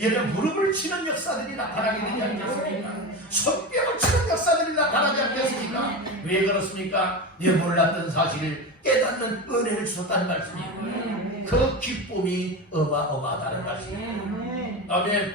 얘는 무릎을 치는 역사들이 나타나게 되지 않겠습니까? 손뼉을 치는 역사들이 나타나지 않겠습니까? 왜 그렇습니까? 내 몰랐던 사실을 깨닫는 은혜를 주셨다는 말씀이에요. 그 기쁨이 어마어마하다는 말씀이에요. 아멘.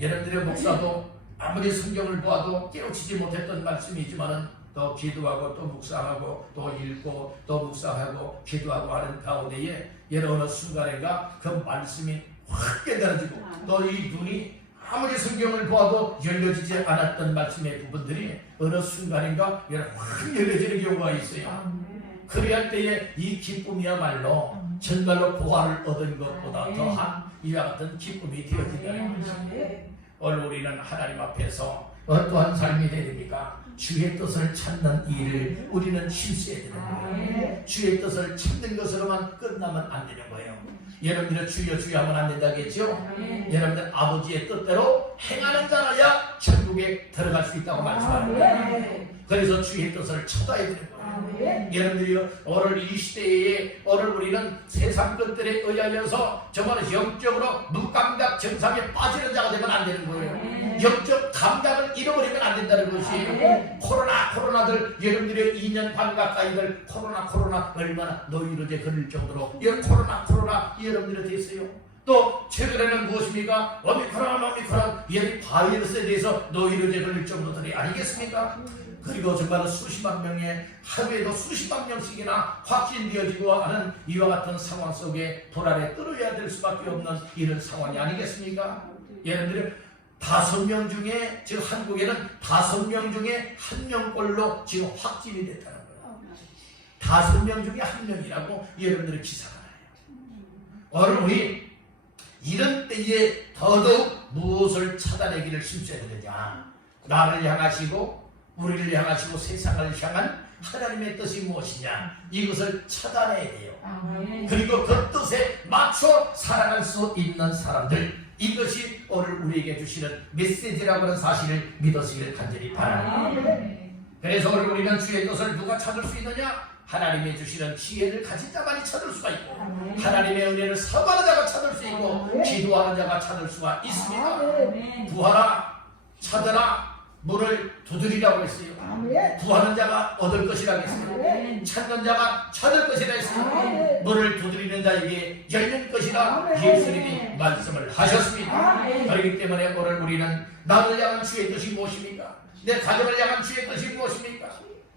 여러분들의 목사도 아무리 성경을 보아도 깨우치지 못했던 말씀이지만은 또 기도하고 또 묵상하고 또 읽고 또 묵상하고 기도하고 하는 가운데에 어느 순간인가 그 말씀이 확 깨달아지고 또 이 눈이 아무리 성경을 보아도 열려지지 않았던 말씀의 부분들이 어느 순간인가 확 열려지는 경우가 있어요. 그래야 때에 이 기쁨이야말로 정말로 보화를 얻은 것보다 더한 이와 같은 기쁨이 되어진다는 것입니다. 오늘 우리는 하나님 앞에서 어떠한 삶이 되야 됩니까? 주의 뜻을 찾는 일을 우리는 힘써야 되는 거예요. 주의 뜻을 찾는 것으로만 끝나면 안 되는 거예요. 여러분들은 주여 주여 하면 안 된다겠죠? 여러분들 아버지의 뜻대로 행하는 자라야 천국에 들어갈 수 있다고 말씀하는 거예요. 그래서 주의 뜻을 찾아야 되는 거예요. 여러분들이 오늘 이 시대에 오늘 우리는 세상 것들에 의하여서 정말 영적으로 무감각 정상에 빠지는 자가 되면 안 되는 거예요. 영적 감각을 잃어버리면 안 된다는 것이에요. 코로나들 여러분들의 2년 반 가까이들 코로나 얼마나 노이로제 걸릴 정도로 이 코로나 여러분들이 됐어요. 또 최근에는 무엇입니까? 오미크론 이 바이러스에 대해서 노이로제 걸릴 정도들이 아니겠습니까? 그리고 정말 수십만 명의 하루에도 수십만 명씩이나 확진되어지고 하는 이와 같은 상황 속에 불안에 떨어야 될 수밖에 없는 이런 상황이 아니겠습니까? 여러분들이 5명 중에 지금 한국에는 5명 중에 1명꼴로 지금 확진이 됐다는 거예요. 5명 중에 1명이라고 여러분들이 기사가 나요. 오늘 우리 이런 때에 더더욱 무엇을 찾아내기를 힘써야 되느냐? 나를 향하시고 우리를 향하시고 세상을 향한 하나님의 뜻이 무엇이냐? 이것을 찾아내야 돼요. 그리고 그 뜻에 맞춰 살아갈 수 있는 사람들, 이것이 오늘 우리에게 주시는 메시지라고 하는 사실을 믿으시기를 간절히 바랍니다. 그래서 오늘 우리는 주의 뜻을 누가 찾을 수 있느냐? 하나님이 주시는 지혜를 가진 자만이 찾을 수가 있고 하나님의 은혜를 사모하는 자가 찾을 수 있고 기도하는 자가 찾을 수가 있습니다. 구하라, 찾으라, 문을 두드리라고 했어요. 구하는 자가 얻을 것이라고 했어요. 찾는 자가 찾을 것이라 했어요. 문을 두드리는 자에게 열릴 것이라 예수님이 말씀을 하셨습니다. 그렇기 때문에 오늘 우리는 나를 향한 주의 뜻이 무엇입니까? 내 가정을 향한 주의 뜻이 무엇입니까?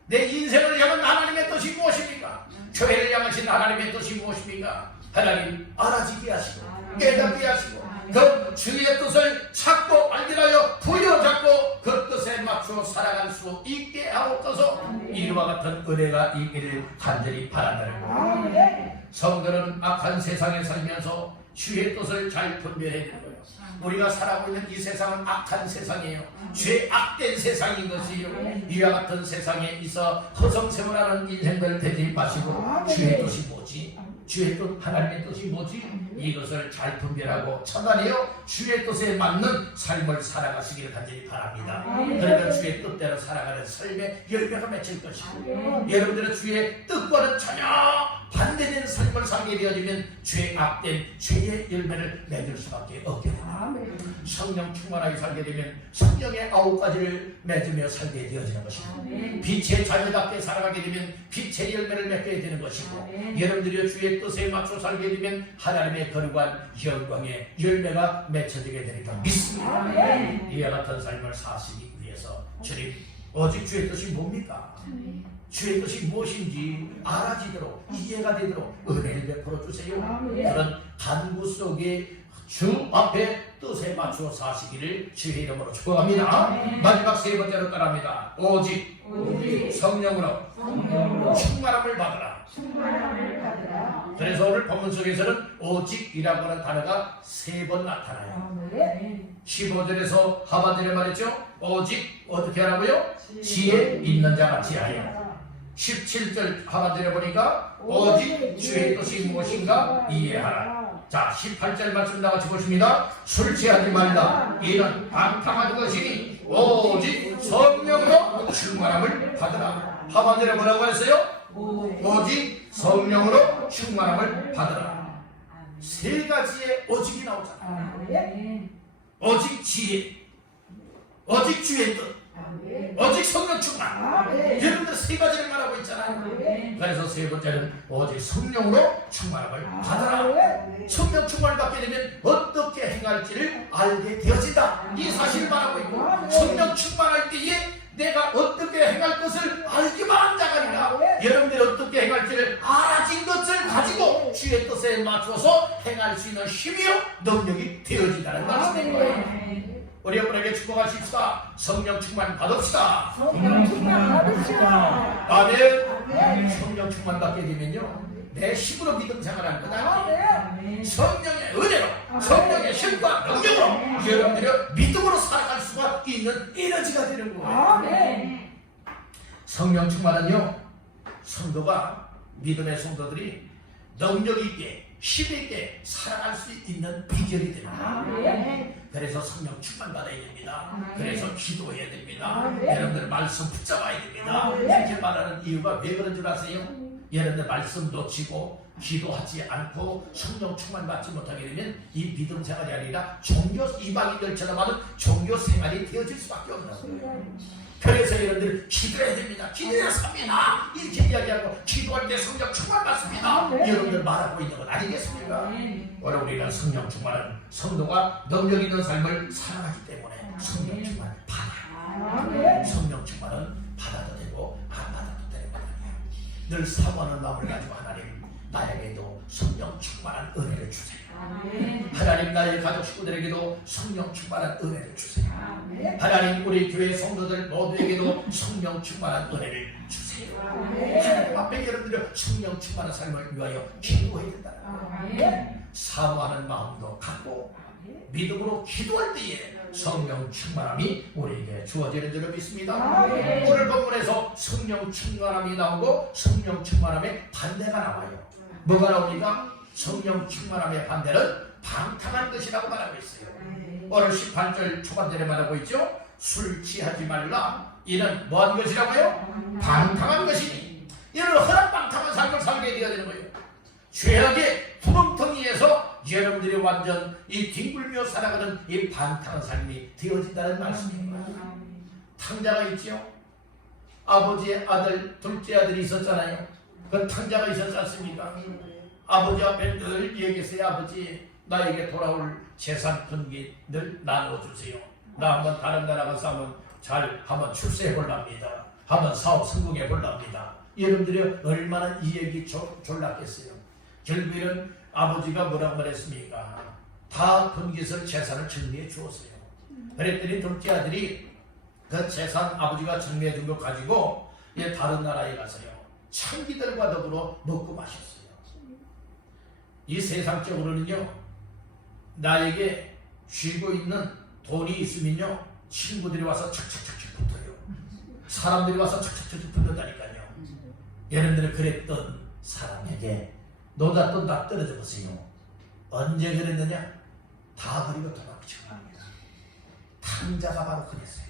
내 인생을 향한 하나님의 뜻이 무엇입니까? 교회를 향하신 하나님의 뜻이 무엇입니까? 하나님 알아지게 하시고 깨닫게 하시고 그 주의 뜻을 찾고 발견하여 부여잡고 그 뜻에 맞춰 살아갈 수 있게 하옵소서. 이와 같은 은혜가 있기를 간절히 바란다는 거예요. 성도는 악한 세상에 살면서 주의 뜻을 잘 분별해야 되는 거예요. 우리가 살아가고 있는 이 세상은 악한 세상이에요. 죄악된 세상인 것이요. 이와 같은 세상에 있어 허송세월하는 인생들 되지 마시고 주의 뜻이 뭐지? 주의 뜻, 하나님의 뜻이 뭐지? 이것을 잘 분별하고 찾아내어 주의 뜻에 맞는 삶을 살아가시기를 간절히 바랍니다. 그러면 주의 뜻대로 살아가는 삶의 열매가 맺힐 것이고 여러분들은 주의 뜻과는 전혀 반대된 삶을 살게 되어지면 죄악된 죄의 열매를 맺을 수밖에 없게 됩니다. 성령 충만하게 살게 되면 성령의 9가지를 맺으며 살게 되어지는 것이고 빛의 자녀답게 살아가게 되면 빛의 열매를 맺게 되는 것이고 여러분들이 주의 뜻에 맞춰 살게 되면 하나님의 거룩한 영광의 열매가 맺혀지게 되리라 믿습니다. 이와 같은 삶을 사시기 위해서 주님 오직 주의 뜻이 뭡니까? 주의 뜻이 무엇인지 알아지도록 이해가 되도록 은혜를 베풀어 주세요. 그런 간구 속에 주 앞에 뜻에 맞추어 사시기를 주의 이름으로 축복합니다. 마지막 세 번째로 따라합니다. 오직 성령으로 충만함을 받으라. 충만함을 받으라. 그래서 오늘 본문 속에서는 오직이라고 하는 단어가 3번 나타나요. 아멘. 15절에서 하반절에 말했죠. 오직 어떻게 하라고요? 지혜 있는 자가 지하여. 17절 하반절에 보니까 오직 주의 뜻이 무엇인가 이해하라. 자, 18절 말씀 다 같이 보십니다. 술 취하지 말라. 이는 방탕한 것이니 오직 성령으로 충만함을 받으라. 하반절에 뭐라고 했어요? 오직 성령으로 충만함을 받으라. 3가지의 오직이 나오잖아요. 아멘. 오직 지혜, 오직 주의 뜻, 오직 성령 충만. 여러분들 3가지를 말하고 있잖아요. 아멘. 그래서 3번째는 오직 성령으로 충만함을 받으라. 성령 충만을 받게 되면 어떻게 행할지를 알게 되어진다. 이 사실을 말하고 있고, 성령 충만할 때에 내가 어떻게 행할 것을 알기만 한 자가니라. 여러분들이 어떻게 행할지를 알아진 것을 가지고 주의 뜻에 맞춰서 행할 수 있는 힘이요 능력이 되어진다는 말씀인 거예요. 우리 여러분에게 축복하십시다. 성령 충만 받읍시다. 성령 충만 받으시라. 아멘. 성령 충만 받게 되면요, 내 힘으로 믿음 생활하는 거다. 성령의 은혜로, 성령의 힘과 능력으로 여러분들이 믿음으로 살아갈 수가 있는 에너지가 되는 거예요. 아멘. 성령 충만은요, 성도가, 믿음의 성도들이 능력 있게, 힘 있게 살아갈 수 있는 비결이 됩니다. 아멘. 그래서 성령 충만 받아야 됩니다. 아멘. 그래서 기도해야 됩니다. 아멘. 여러분들 말씀 붙잡아야 됩니다. 아멘. 이렇게 말하는 이유가 왜 그런 줄 아세요? 여러분들 말씀 놓치고 기도하지 않고 성령 충만 받지 못하게 되면 이 믿음 생활이 아니라 종교 이방인들처럼 하는 종교 생활이 되어질 수밖에 없는 거예요. 그래서 여러분들 기도해야 됩니다. 기도해야 삽니다. 이렇게 이야기하고 기도할 때 성령 충만 받습니다. 여러분들 말하고 있는 건 아니겠습니까? 오늘 우리는 성령 충만은 성도가 능력 있는 삶을 살아가기 때문에 성령 충만 받아요. 성령 충만은 받아도 되고 안 받아도 되는 거 아니에요. 늘 사모하는 마음을 가지고 하나님, 나에게도 성령 충만한 은혜를 주세요. 하나님, 나의 가족 식구들에게도 성령 충만한 은혜를 주세요. 하나님, 우리 교회 성도들 모두에게도 성령 충만한 은혜를 주세요. 하나님 앞에 여러분들 성령 충만한 삶을 위하여 기도해야 된다. 사모하는 마음도 갖고 믿음으로 기도할 때에 성령 충만함이 우리에게 주어지는 줄을 믿습니다. 오늘 본문에서 성령 충만함이 나오고 성령 충만함의 반대가 나와요. 뭐가 나옵니까? 성령 충만함의 반대는 방탕한 것이라고 말하고 있어요. 오늘 18절 초반절에 말하고 있죠. 술 취하지 말라. 이는 뭐한 것이라고요? 방탕한 것이니. 이는 허락방탕한 삶을 살게 되어야 되는 거예요. 죄악의 구멍텅이에서 여러분들이 완전 이 뒹굴며 살아가는 이 방탕한 삶이 되어진다는 말씀입니다. 탕자가 있죠. 아버지의 아들, 둘째 아들이 있었잖아요. 그 탕자가 있었지 않습니까? 아버지 앞에 늘 얘기했어요. 아버지, 나에게 돌아올 재산 분기 늘 나눠주세요. 나 한번 다른 나라 가서 한번 출세해 볼랍니다. 한번 사업 성공해 볼랍니다. 여러분들이 얼마나 이 얘기 졸랐겠어요. 결국에는 아버지가 뭐라고 말했습니까? 다 분깃을 재산을 정리해 주었어요. 그랬더니 둘째 아들이 그 재산 아버지가 정리해 준 거 가지고 다른 나라에 가서요, 창기들과 더불어 먹고 마셨어요. 이 세상적으로는요, 나에게 쥐고 있는 돈이 있으면요, 친구들이 와서 착착착착 붙어요. 사람들이 와서 착착착착 붙는다니까요. 여러분들은 그랬던 사람에게 노다돈다 떨어져 보세요. 언제 그랬느냐? 다 버리고 도망치고 갑니다. 탕자가 바로 그랬어요.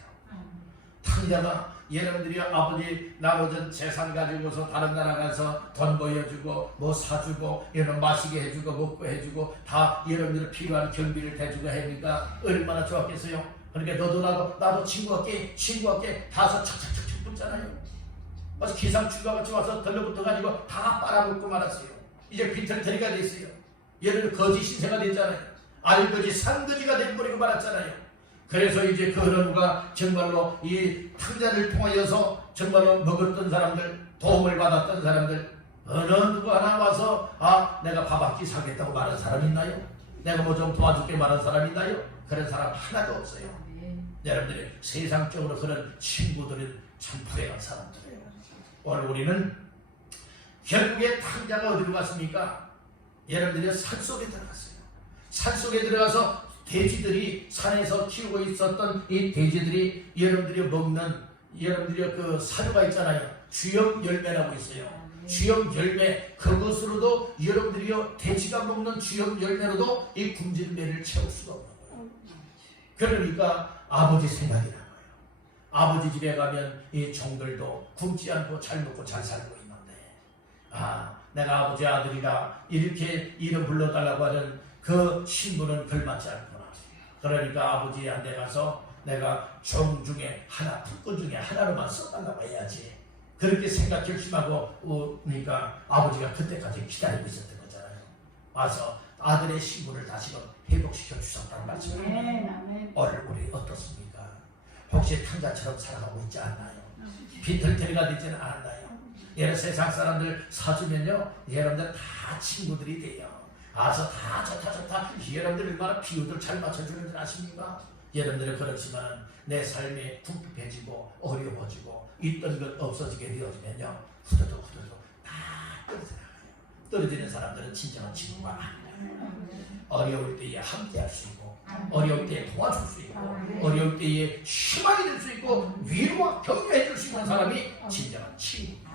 탕자가 여러분들이 아버지 나머지 재산 가지고서 다른 나라 가서 돈 보여주고 뭐 사주고 여러분 마시게 해주고 먹고 해주고 다 여러분들 필요한 경비를 대주고 하니까 얼마나 좋았겠어요. 그러니까 너도 나도 친구 할게 다서 착착착착 붙잖아요. 그래서 기상추가 같이 와서 들러붙어가지고 다 빨아먹고 말았어요. 이제 빈털터리가 됐어요. 얘는 거지 신세가 됐잖아요. 알거지 산거지가 돼버리고 말았잖아요. 그래서 이제 그 어느 누가 정말로 이 탕자를 통하여서 정말로 먹었던 사람들, 도움을 받았던 사람들, 어느 누가 하나 와서 내가 밥 한 끼 사겠다고 말한 사람 있나요? 내가 뭐 좀 도와줄게 말한 사람 있나요? 그런 사람 하나도 없어요. 여러분들이 세상적으로 그런 친구들은 참 불행한 사람들이에요. 오늘 우리는 결국에 탕자가 어디로 갔습니까? 여러분들이 산속에 들어갔어요. 산속에 들어가서 돼지들이, 산에서 키우고 있었던 이 돼지들이 여러분들이 먹는, 여러분들이 그 사료가 있잖아요. 주염 열매라고 있어요. 주염 열매, 그것으로도 여러분들이요, 돼지가 먹는 주염 열매로도 이 굶주린 배를 채울 수가 없는 거예요. 그러니까 아버지 생각이 난 거예요. 아버지 집에 가면 이 종들도 굶지 않고 잘 먹고 잘 살고 있는데, 내가 아버지 아들이라 이렇게 이름 불러달라고 하는 그 신분은 걸맞지 않구나. 그러니까 아버지한테 가서 내가 종 중에 하나, 특권 중에 하나로만 써달라고 해야지. 그렇게 생각 결심하고 그러니까 아버지가 그때까지 기다리고 있었던 거잖아요. 와서 아들의 신분을 다시금 회복시켜 주셨다는 말씀이에요. 오늘 우리 어떻습니까? 혹시 탕자처럼 살아가고 있지 않나요? 비틀터리가 되지는 않았나요? 여러 세상 사람들 사주면요, 여러분들 다 친구들이 돼요. 와서 다 좋다 여러분들 얼마나 비유들 잘 맞춰주는 줄 아십니까? 여러분들은 그렇지만 내 삶이 궁핍해지고 어려워지고 있던 것 없어지게 되어지면요, 후두둑 다 떨어져나가요. 떨어지는 사람들은 진정한 친구가 아니에요. 어려울 때에 함께할 수 있고, 어려울 때에 도와줄 수 있고, 어려울 때에 희망이 될 수 있고, 위로와 격려해 줄 수 있는 사람이 진정한 친구.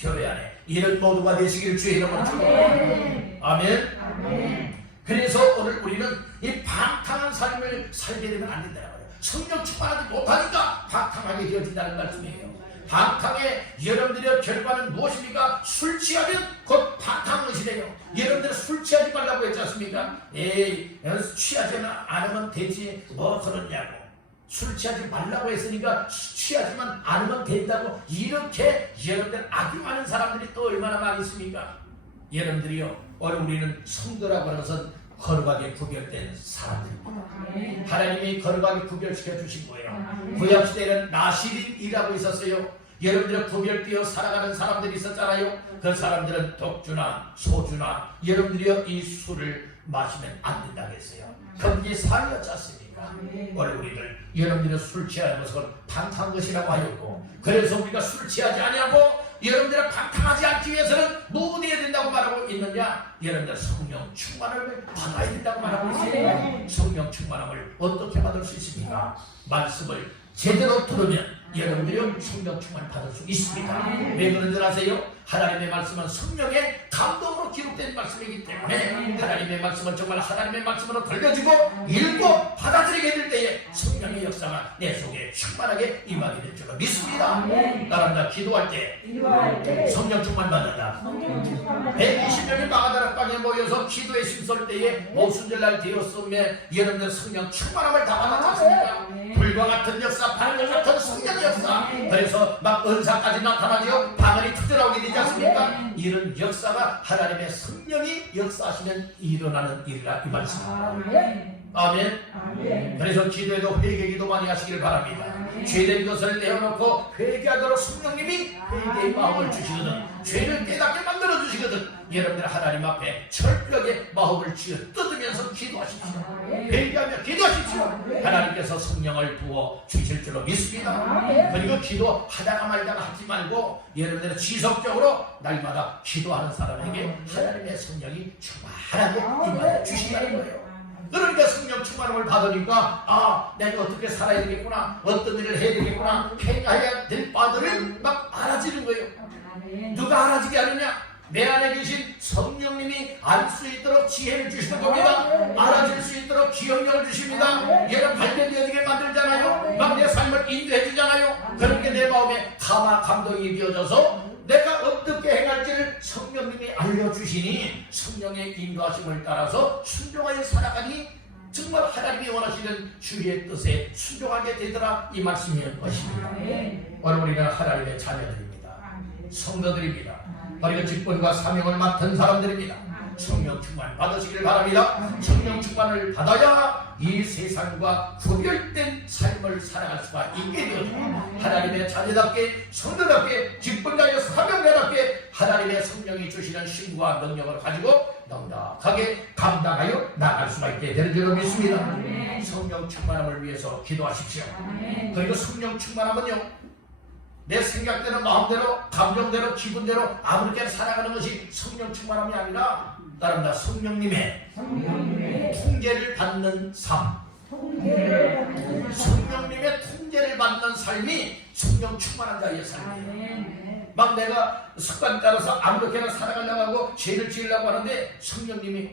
교회 안에 이런 모두가 되시길 주의 이름으로 축원합니다. 아멘. 그래서 오늘 우리는 이 방탕한 삶을 살게 되면 안 된다는 거예요. 성령 충만하지 못하니까 방탕하게 되어진다는 말씀이에요. 방탕의 여러분들의 결과는 무엇입니까? 술 취하면 곧 방탕한 것이래요. 여러분들은 술 취하지 말라고 했지 않습니까? 에이, 취하지 않으면 되지 뭐 그러냐고. 술 취하지 말라고 했으니까 취하지만 않으면 된다고, 이렇게 여러분들 악용하는 사람들이 또 얼마나 많이 있습니까? 여러분들이요, 오늘 우리는 성도라고 하는 것은 거룩하게 구별된 사람들입니다. 하나님이 거룩하게 구별시켜 주신 거예요. 구약시대에는 나시린이라고 있었어요. 여러분들은 구별되어 살아가는 사람들이 있었잖아요. 그 사람들은 독주나 소주나 여러분들이요, 이 술을 마시면 안 된다고 했어요. 그게 사회였지 않습니까? 오늘 우리들 여러분들은 술 취하는 것은 방탕한 것이라고 하였고, 그래서 우리가 술 취하지 아니하고 여러분들은 방탕하지 않기 위해서는 뭐 해야 된다고 말하고 있느냐? 여러분들 성령 충만을 받아야 된다고 말하고 있어요. 성령 충만함을 어떻게 받을 수 있습니까? 말씀을 제대로 들으면 여러분들이 성령 충만을 받을 수 있습니다. 왜 그런 줄 아세요? 하나님의 말씀은 성령의 감동으로 기록된 말씀이기 때문에 하나님의 말씀을 정말 하나님의 말씀으로 들려주고 읽고 받아들이게 될 때에 성령의 역사가 내 속에 충만하게 임하게 될 줄로 믿습니다. 나란다 기도할 때 성령 충만 받는다. 120명이 마가다락방에 모여서 기도에 힘쓸 때에 모순절날 되었음에 여러분들 성령 충만함을 다 받았지 않습니까? 불과 같은 역사, 바늘 같은 성령 역사, 그래서 막 은사까지 나타나죠. 방언이 터져나오게 되지 않습니까? 이런 역사가 하나님의 성령이 역사하시면 일어나는 일이라 이 말씀입니다. 아멘. 그래서 기도에도 회개기도 많이 하시길 바랍니다. 죄된 것을 내어놓고 회개하도록 성령님이 회개의 마음을 주시거든, 죄를 깨닫게 만들어 주시거든, 여러분들 하나님 앞에 철저하게 마음을 쥐어 뜯으면서 기도하십시오. 회개하며 기도하십시오. 하나님께서 성령을 부어 주실 줄로 믿습니다. 그리고 기도하다가 말다가 하지 말고 여러분들은 지속적으로 날마다 기도하는 사람에게 하나님의 성령이 충만하게 임하여 주신다는 거예요. 그러니까 성령 충만함을 받으니까 내가 어떻게 살아야 되겠구나, 어떤 일을 해야 되겠구나, 행해야 될 바들을 막 알아지는 거예요. 누가 알아지게 하느냐? 내 안에 계신 성령님이 알 수 있도록 지혜를 주시는 겁니다. 알아질 수 있도록 기억력을 주십니다. 여러분 발견되어지게 만들잖아요. 막 내 삶을 인도해 주잖아요. 그렇게 내 마음에 감동이 되어져서 내가 어떻게 행할지를 성령님이 알려주시니 성령의 인도하심을 따라서 순종하여 살아가니 정말 하나님이 원하시는 주의 뜻에 순종하게 되더라, 이 말씀이 것입니다. 오늘 우리는 하나님의 자녀들입니다. 성도들입니다. 그리고 직분과 사명을 맡은 사람들입니다. 성령 충만 받으시길 바랍니다. 성령 충만을 받아야 이 세상과 구별된 삶을 살아갈 수가 있게 되어서 하나님의 자녀답게 성도답게 직분자여 사명자답게 하나님의 성령이 주시는 신과 능력을 가지고 넉넉하게 감당하여 나갈 수가 있게 되는 줄로 믿습니다. 성령 충만함을 위해서 기도하십시오. 그리고 성령 충만함은요, 내 생각대로 마음대로 감정대로 기분대로 아무렇게나 살아가는 것이 성령 충만함이 아니라 따릅니다. 성령님의 통제를 받는 삶, 성령님의 통제를 받는 삶이 성령 충만한 자의 삶이에요. 막 내가 습관 따라서 아무렇게나 살아가려고 하고 죄를 지으려고 하는데 성령님이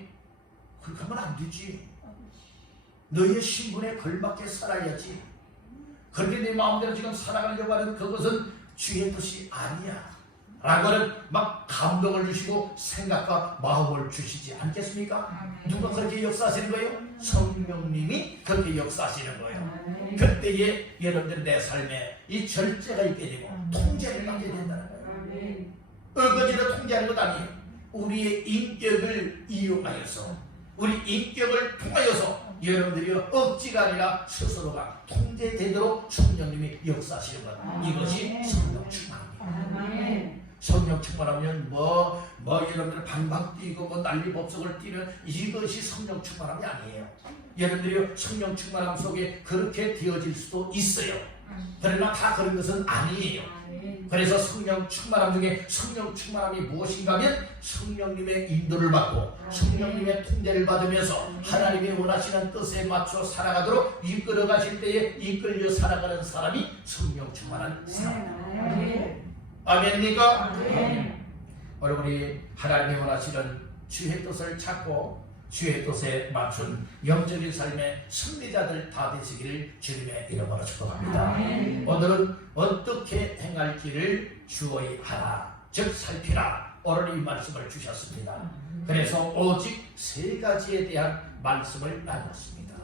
그렇게 하면 안 되지. 너의 신분에 걸맞게 살아야지. 그렇게 내 마음대로 지금 살아가려고 하는 그것은 주의 뜻이 아니야 라고는 막 감동을 주시고 생각과 마음을 주시지 않겠습니까? 누가 그렇게 역사하시는 거예요? 성령님이 그렇게 역사하시는 거예요. 그때에 여러분들 내 삶에 이 절제가 있게 되고 통제를 받게 된다는 거예요. 어거지로 통제하는 것 아니에요. 우리의 인격을 이용하여서 우리 인격을 통하여서 여러분들이 억지가 아니라 스스로가 통제되도록 성령님이 역사하시는 것, 이것이 성령 충만입니다. 성령 충만하면 여러분들 방방 뛰고 난리 법석을 뛰는 이것이 성령 충만함이 아니에요. 여러분들이 성령 충만함 속에 그렇게 되어질 수도 있어요. 그러나 다 그런 것은 아니에요. 그래서 성령 충만함 중에 성령 충만함이 무엇인가 하면 성령님의 인도를 받고 성령님의 통제를 받으면서 하나님이 원하시는 뜻에 맞춰 살아가도록 이끌어 가실 때에 이끌려 살아가는 사람이 성령 충만한 사람입니다. 아멘입니까? 여러분이 하나님이 원하시는 주의 뜻을 찾고 주의 뜻에 맞춘 영적인 삶의 승리자들 다 되시기를 주님의 이름으로 축복합니다. 오늘은 어떻게 행할지를 주의 하라, 즉 살피라, 오늘 이 말씀을 주셨습니다. 그래서 오직 세 가지에 대한 말씀을 나눴습니다.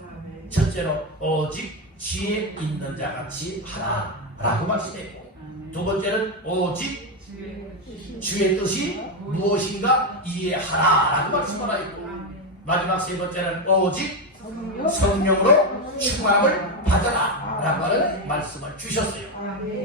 첫째로 오직 지혜 있는 자 같이 하라 라고 말씀했고, 두 번째는 오직 주의 뜻이 무엇인가 이해하라 라고 말씀을 하였고, 마지막 세 번째는 오직 성령으로 충만함을 받아라 라고 하는 말씀을 주셨어요.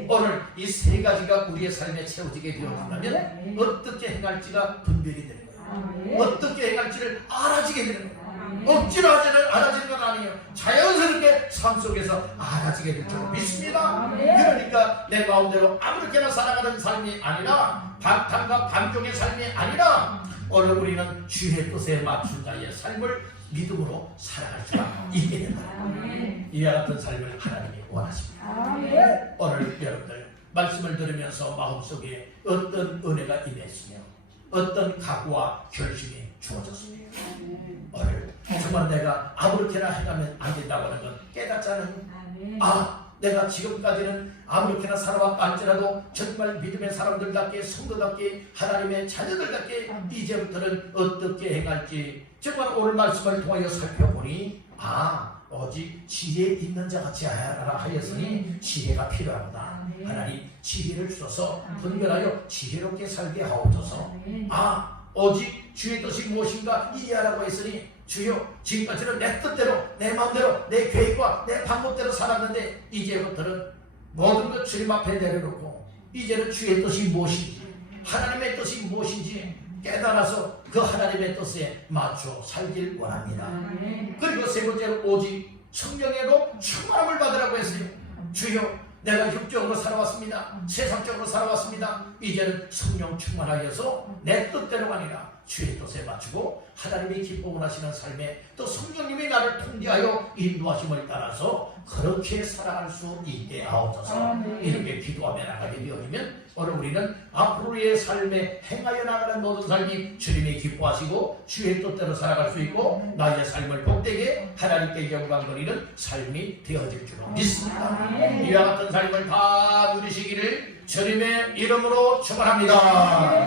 오늘 이 세 가지가 우리의 삶에 채워지게 되어진다면 어떻게 행할지가 분별이 되는 거예요. 어떻게 행할지를 알아지게 되는 거예요. 억지로 알아지는 건 아니에요. 자연스럽게 삶 속에서 알아지게 될 줄 믿습니다. 그러니까 내 마음대로 아무렇게나 살아가는 삶이 아니라 방탕과 반격의 삶이 아니라 오늘 우리는 주의 뜻에 맞춘 자의 삶을 믿음으로 살아갈 수가 있게 된다. 이와 같은 삶을 하나님이 원하십니다. 오늘 여러분들 말씀을 들으면서 마음속에 어떤 은혜가 임했으며 어떤 각오와 결심이 주어졌습니까? 오늘 정말 내가 아무렇게나 해가면 안 된다고 하는 건 깨닫잖아요. 내가 지금까지는 아무렇게나 살아왔다 할지라도 정말 믿음의 사람들답게 성도답게 하나님의 자녀들답게 이제부터는 어떻게 행할지 정말 오늘 말씀을 통하여 살펴보니 오직 지혜 있는 자 같이 하라 하였으니 지혜가 필요하구나. 하나님 지혜를 주셔서 분별하여 지혜롭게 살게 하옵소서. 오직 주의 뜻이 무엇인가 이해하라고 했으니 주여 지금까지는 내 뜻대로 내 마음대로 내 계획과 내 방법대로 살았는데 이제부터는 모든 것 주님 앞에 내려놓고 이제는 주의 뜻이 무엇인지 하나님의 뜻이 무엇인지 깨달아서 그 하나님의 뜻에 맞춰 살길 원합니다. 그리고 세 번째로 오직 성령으로 충만함을 받으라고 했어요. 주여 내가 육적으로 살아왔습니다. 세상적으로 살아왔습니다. 이제는 성령 충만하여서 내 뜻대로가 아니라 주의 뜻에 맞추고 하나님이 기뻐 하시는 삶에 또 성령님이 나를 통제하여 인도하심을 따라서 그렇게 살아갈 수 있게 하옵소서. 이렇게 기도하며 나가게 되어지면 오늘 우리는 앞으로의 삶에 행하여 나가는 모든 삶이 주님이 기뻐하시고 주의 뜻대로 살아갈 수 있고 나의 삶을 복되게 하나님께 영광 돌리는 삶이 되어질 줄 믿습니다. 이와 같은 삶을 다 누리시기를 주님의 이름으로 축원합니다.